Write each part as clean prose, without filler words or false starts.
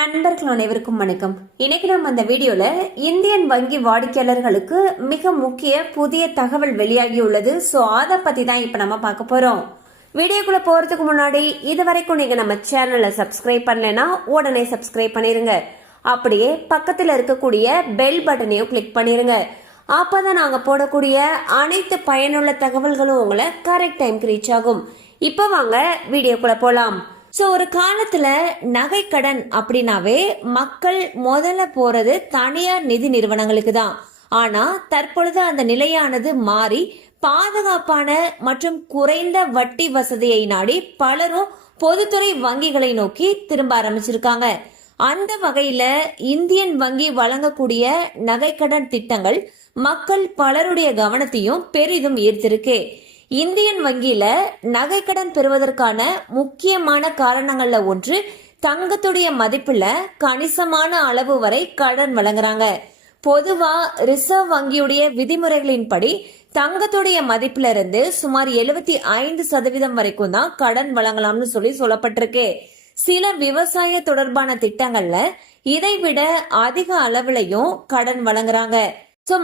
நண்பர்கள் அனைவருக்கும் வணக்கம். இன்னைக்கு நம்ம அந்த வீடியோல இந்தியன் வங்கி வாடிக்கையாளர்களுக்கு மிக முக்கிய புதிய தகவல் வெளியாகி உள்ளது. சோ அத பத்தி தான் இப்ப நம்ம பார்க்க போறோம். வீடியோக்குள்ள போறதுக்கு முன்னாடி இதுவரைக்கும் நீங்க நம்ம சேனலை சப்ஸ்கிரைப் பண்ணலைன்னா உடனே சப்ஸ்கிரைப் பண்ணிருங்க. அப்படியே பக்கத்துல இருக்கக்கூடிய பெல் பட்டனையும் கிளிக் பண்ணிருங்க. அப்பதான் நாங்க போடக்கூடிய அனைத்து பயனுள்ள தகவல்களும் உங்களை கரெக்ட் டைம்க்கு ரீச் ஆகும். இப்ப வாங்க வீடியோக்குள்ள போலாம். சோ ஒரு காலத்துல நகை கடன் அப்படின்னாவே மக்கள் முதல்ல போறது தனியார் நிதி நிறுவனங்களுக்கு தான். ஆனா தற்பொழுது அந்த நிலையானது மாறி பாதுகாப்பான மற்றும் குறைந்த வட்டி வசதியை நாடி பலரும் பொதுத்துறை வங்கிகளை நோக்கி திரும்ப ஆரம்பிச்சிருக்காங்க. அந்த வகையில இந்தியன் வங்கி வழங்கக்கூடிய நகைக்கடன் திட்டங்கள் மக்கள் பலருடைய கவனத்தையும் பெரிதும் ஈர்த்திருக்கு. இந்தியன் வங்கியில நகைக்கடன் பெறுவதற்கான முக்கியமான காரணங்கள்ல ஒன்று தங்கத்துடைய மதிப்புல கணிசமான அளவு வரை கடன் வழங்குறாங்க. பொதுவா ரிசர்வ் வங்கியுடைய விதிமுறைகளின்படி தங்கத்துடைய மதிப்புல இருந்து சுமார் 75% வரைக்கும் தான் கடன் வழங்கலாம்னு சொல்லப்பட்டிருக்கு. சில விவசாய தொடர்பான திட்டங்கள்ல இதைவிட அதிக அளவுலையும் கடன் வழங்குறாங்க.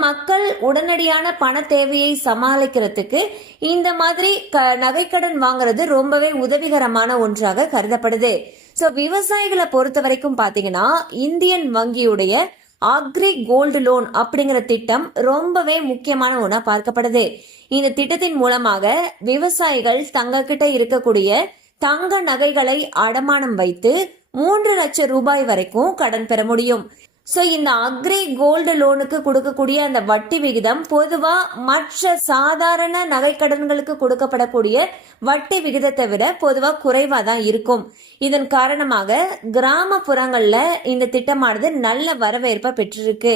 மக்கள் உடனடியான பண தேவையை சமாளிக்கிறதுக்கு இந்த மாதிரி நகைக்கடன் வாங்குறது ரொம்பவே உதவிகரமான ஒன்றாக கருதப்படுது. விவசாயிகளை பொறுத்த வரைக்கும் பாத்தீங்கன்னா இந்தியன் வங்கியுடைய அக்ரி கோல்டு லோன் அப்படிங்கிற திட்டம் ரொம்பவே முக்கியமான ஒன்றா பார்க்கப்படுது. இந்த திட்டத்தின் மூலமாக விவசாயிகள் தங்க கிட்ட இருக்கக்கூடிய தங்க நகைகளை அடமானம் வைத்து 3 லட்சம் ரூபாய் வரைக்கும் கடன் பெற முடியும். இந்த அக்ரி கோல்டு லோனுக்கு கொடுக்கக்கூடிய அந்த வட்டி விகிதம் பொதுவா மற்ற சாதாரண நகைக்கடன்களுக்கு கொடுக்கப்படக்கூடிய வட்டி விகிதத்தை விட பொதுவா குறைவா தான் இருக்கும். இதன் காரணமாக கிராமப்புறங்கள்ல இந்த திட்டமானது நல்ல வரவேற்பை பெற்றிருக்கு.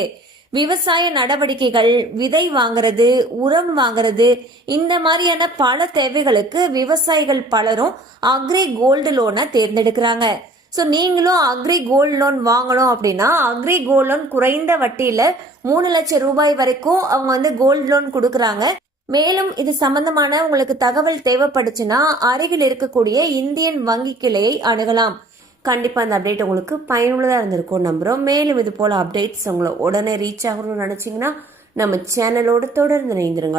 விவசாய நடவடிக்கைகள், விதை வாங்குறது, உரம் வாங்குறது, இந்த மாதிரியான பல தேவைகளுக்கு விவசாயிகள் பலரும் அக்ரி கோல்டு லோனை தேர்ந்தெடுக்கிறாங்க. நீங்களும் அக்ரி கோல்டு லோன் வாங்கணும் அப்படின்னா அக்ரி கோல்டு லோன் குறைந்த வட்டியில 3 லட்சம் ரூபாய் வரைக்கும் அவங்க கோல்டு லோன் கொடுக்கறாங்க. மேலும் இது சம்பந்தமான உங்களுக்கு தகவல் தேவைப்படுச்சுன்னா அருகில் இருக்கக்கூடிய இந்தியன் வங்கி கிளையை அணுகலாம். கண்டிப்பா அந்த அப்டேட் உங்களுக்கு பயனுள்ளதா இருந்திருக்கும் நம்புறோம். மேலும் இது போல அப்டேட்ஸ் உங்களை உடனே ரீச் ஆகணும்னு நினைச்சீங்கன்னா நம்ம சேனலோடு தொடர்ந்து இணைந்திருங்கள்.